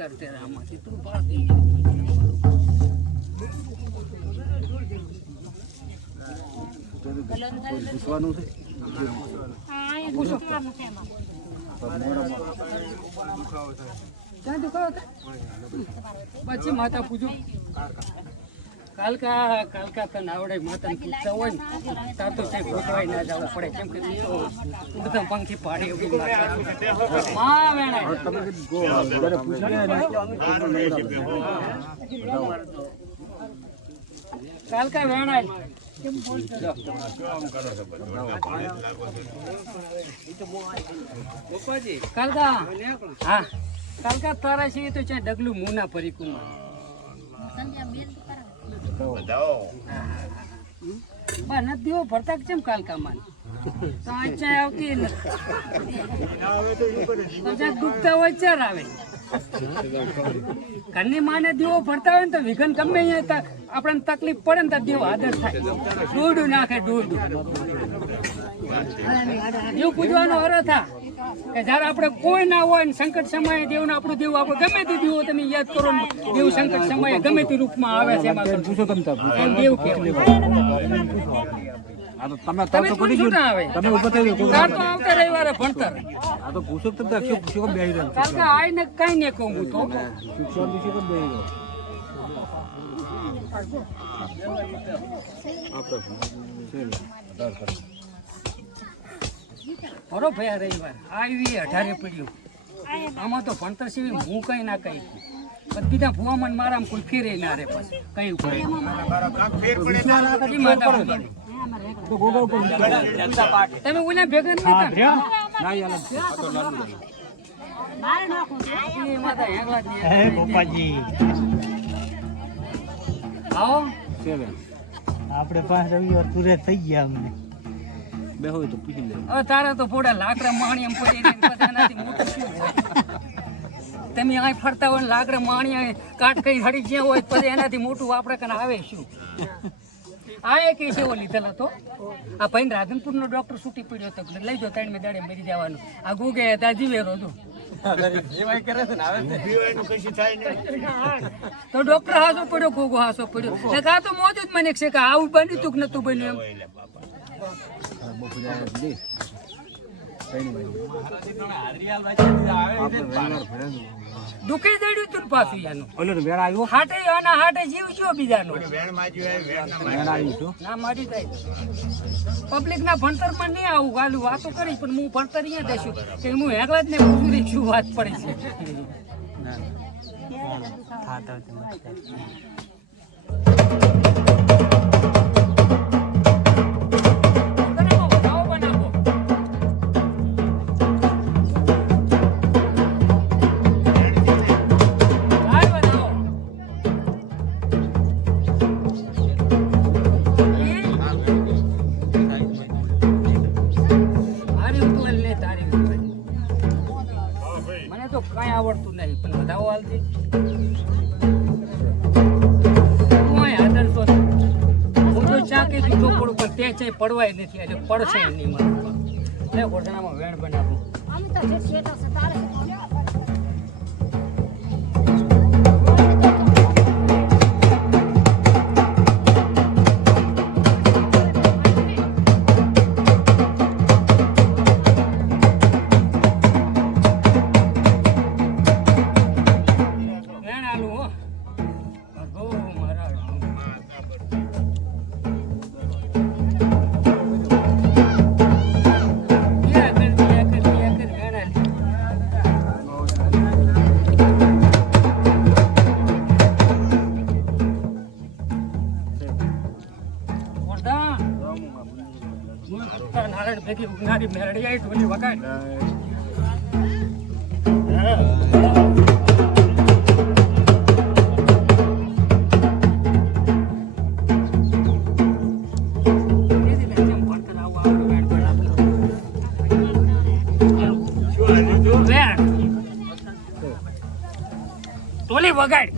તરતેર આમાંથી તું પાડી પૂછવાનું છે ક્યાં દુખાવો પછી માતા પૂછું કાલકા તને આવડે માતાને પૂછતા હોય ને તાર તો ત્યાં ગોતવાય ના જવું પડે કેમ કે બધા પંખી પાડે એવું કાલકા વેણાય કાલકા હા કાલકા તારા છે તો ત્યાં ડગલું મુના પરિકુમાં નથી દેવો ભરતા કેમ કાલકામાં તો આ આવતી ડૂબતા હોય ચાર આવે ઘરની માને દેવો ભરતા હોય ને તો વિઘન ગમે અહીંયા આપણને તકલીફ પડે ને તો દેવો આદર થાય દોડું નાખે દોડું એવું પૂજવાનો અર્થ થા કે જયારે આપણે કોઈ ના હોય ને સંકટ સમયે દેવને આપણું દેવું આપણે ગમે તે દેવો તમે યાદ કરો ને દેવ સંકટ સમયે ગમે તે રૂપમાં આવે છે એમ દેવ રવિવારે ભણતર આ તો પૂછો તમને પૂછો બેહી રહ્યો કાલકા આઈને કઈ ને કહું હું તો શિક્ષણ વિશે પણ બેહી રહ્યો બરો ભયા રવિવાર આવી 18 પડ્યું આમાં તો ભણતર સિવાય હું કઈ ના કઈ બધા ભુવામન મારા કોઈ ફેરે ના રે પછી કઈ ઉપર તમે ઓલા ભેગા આપણે પાંચ રવિવાર પૂરે થઈ ગયા અમને બેહો તો પૂછી લે હવે તારા તો પોડા લાકડા માણી એમ પડી એનાથી મોટું શું હોય તમે અહીં ફરતા હોય લાકડા માણી કાટ કઈ હડી જ્યાં હોય પછી એનાથી મોટું આપણે કને આવે શું આ એક એવો લીધેલ હતો આ ભાઈ રાધનપુરનો ડોક્ટર છૂટી પડ્યો હતો લઈ જાઓ 3 દાડે મરી જવાનું આ ગુગે હતા જીવેરો હતું તો ડોક્ટર હાસો પડ્યો ગોગો હાસો પડ્યો આ તો મોજ જ મને છે કે આવું બન્યું તું કે નતું બન્યું દુખી દડ્યું તું પાછું યાનું ઓલો વેણ આવ્યો હાટે આના હાટે જીવ જો બીજાનો ના મારી જાય પબ્લિક ના ભણતર માં નહીં આવું ગાલું વાતો કરી પણ હું ભણતર અહીંયા દેશું કે હું હેગલા જ ને પૂછું શું વાત પડી છે મને તો કઈ આવડતું નહીં પણ વધાવો હાલતી હું તો ચાકી દીધો પડું પણ તે છે પડવાય નથી એટલે પડશે નહીં મને ઘોટણામાં વેણ બનાવું નારાયણ ભેગી ઉગનારી મેરડી આવી ઢોલી વગાડ ટોલી વગાડ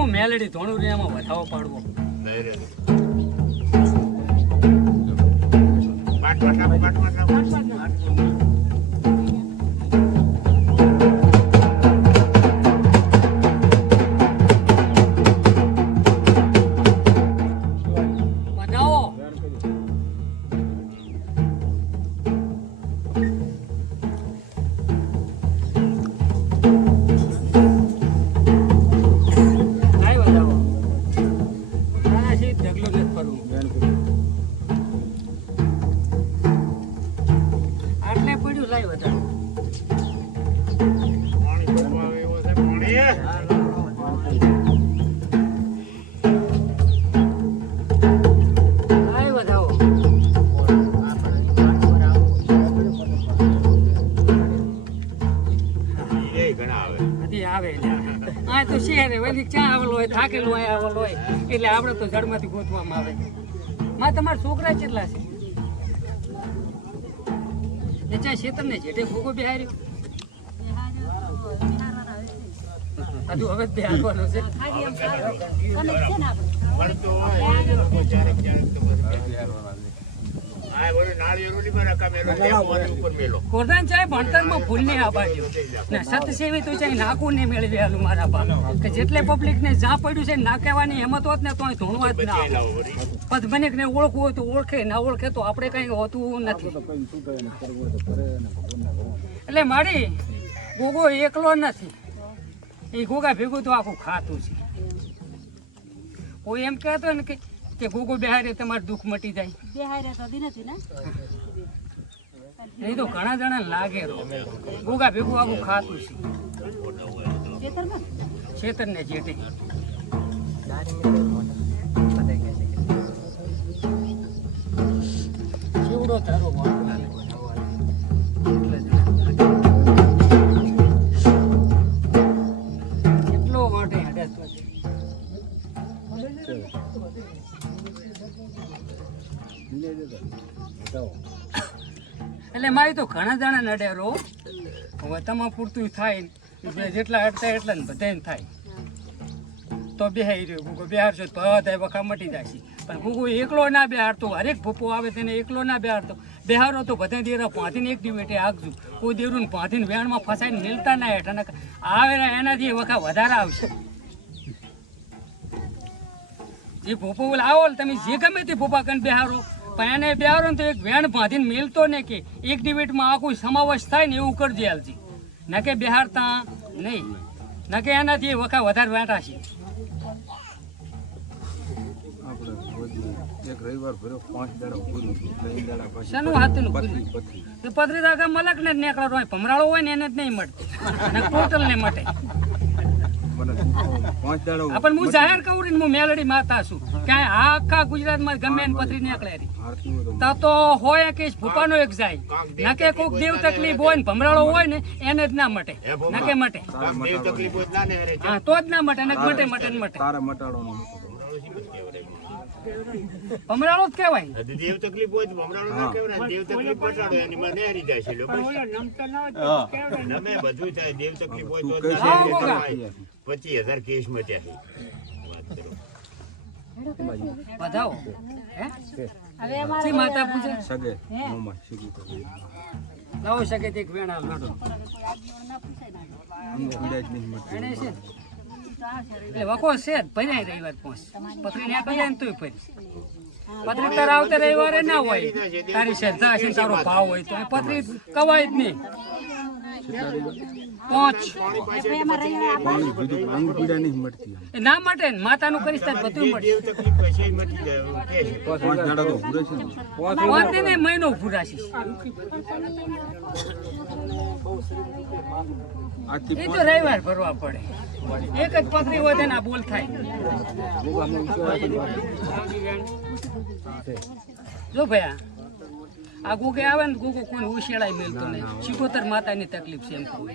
હું મેલડી ધોણું રે એમાં વધાવો પાડવો. વધાવો. લાય વધાવો. ના છે ઢગલો નથી ફરવું. આટલે પડ્યું લાય વધાવો. લાય વધાવો. હજી આવે આ તો શહેર વળી ચા આવેલો હોય થાકેલું હોય આવેલો હોય એટલે આપણે તો જડમાંથી ગોતવામાં આવે. માં તમારા છોકરા કેટલા છે? એ ચા શેતરને જેઠે ભૂગો બિહાર્યો હજુ હવે જ બિહારવાનો છે. કોરદાન ચાહે ભણતરમાં ભૂલને આબાજો ને સતસેવી તો ચાહે નાકું ને મેળવી આલું મારા બાપ કે જેટલે પબ્લિકને જ્યાં પડ્યું છે ના કહેવાની હિંમત હોત ને તો ધોણવા જ ના આવે. પછી મને ને ઓળખવું હોય તો ઓળખે ના ઓળખે તો આપણે કંઈ હોતું નથી. એટલે મારી ગોગો એકલો નથી, એ ગોગા ભેગું તો આખું ખાતું છે. કોઈ એમ કહેતો ને કે ગોગો બિહારે તમારું દુઃખ મટી જાય. એ તો ઘણા જણા લાગે ગોગા ભેગું આખું ખાતું છે. ખેતર ને જેઠે કેવડો તારો કેટલો વાટે હડે એટલે મારી તો ઘણા જણા નડેરો હવે તમા પૂરતું થાય જેટલા અડતા એટલા ને બધાને થાય તો બેહાઈ રહ્યો ગુગો બિહારશો તો બધા વખા મટી જાય છે. પણ ગુગો એકલો ના બેહારતો, હરેક ભૂપો આવે તેને એકલો ના બેહારતો. બેહારો તો બધા દેરા પાથીને એક ડિવેટે આગજો. કોઈ દેરું પાથીને વેણમાં ફસાઈને મેલતા ના હેઠા આવે એનાથી વખા વધારે આવશે. જે ભૂપો આવો તમે જે ગમે તે ભૂપા કન બેહારો પણ એને બેહારો ને તો એક વેણ બાંધીને મેલતો ને કે એક ડિબેટમાં આખું સમાવેશ થાય ને એવું કરજે હાલજી. ન કે બેહારતા નહીં, ન કે એનાથી વખા વધારે વેટા છે. શાનું હાથનું પથરી દાગા મલક ને જ નીકળતો હોય, ભમરાળો હોય ને એને જ નહીં મળતી, ટોટલ ને મટે. પણ હું જાહેર કહું ને હું મેલડી માતા છું ક્યાંય આખા ગુજરાતમાં ગમે એને પથરી નીકળે તો હોય કે ભૂપાનો એક જાય ના કે કોઈક દેવ તકલીફ હોય ને ભમરાળો હોય ને એને જ ના મટે, ના કે મટે. હા તો જ ના મટે, મટે મટે મટે. ભમરાળો જ કહેવાય. દેવ તકલીફ હોય ભમરાળો ના કહેવાય. દેવ તકલીફ પટાડો એની માં નેહરી જાય છે લોકો. નમે બધું થાય. દેવ તકલીફ હોય તો 25,000 કેસ મચ્યા છે. બધાઓ હે માતા પૂછે સગે મોમાં શીખી તો લાવો શકે તે વેણા લડો ઉડાજ નહીં મળતી એને છે એટલે વકો છે ભર્યા રવિવાર પહોંચ પથરી ને આપી જાય ને તોય ફરી પથરી તારા આવતા રવિવારે ના હોય. તારી શ્રદ્ધા છે તારો ભાવ હોય તો પથરી કવાય જ નહીં. ના માટે માતાનું કરીશ તો બધું મળશે. મહિનો ફૂરાશે એ તો રવિવાર ભરવા પડે. એક જ પથરી હોય તેના બોલ થાય. જો ભયા આ ગોગે આવે ને ગોગો કોઈ ઉશેળાય મેલતો નહીં. 76 માતાની તકલીફ છે એમ કહું.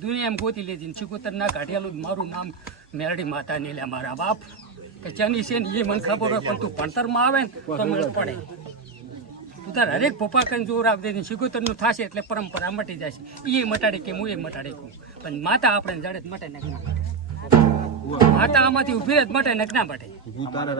દુનિયા એમ ગોતી લેજે 76 ના કાઢેલું મારું નામ મેરડી માતા ને લે મારા બાપ કે ચની છે ને એ મને ખબર હોય પણ તું ભણતરમાં આવે ને તો મને પડે. તું તું તાર હરેક પપ્પા કઈ જોર આપી દે સિગોતરનું થશે એટલે પરંપરા મટી જશે એ મટાડી કે હું એ મટાડી કહું પણ માતા આપણે જડે જ મટે ને માતા આમાંથી ઉભી જ મટે ને ના મટે હું તારા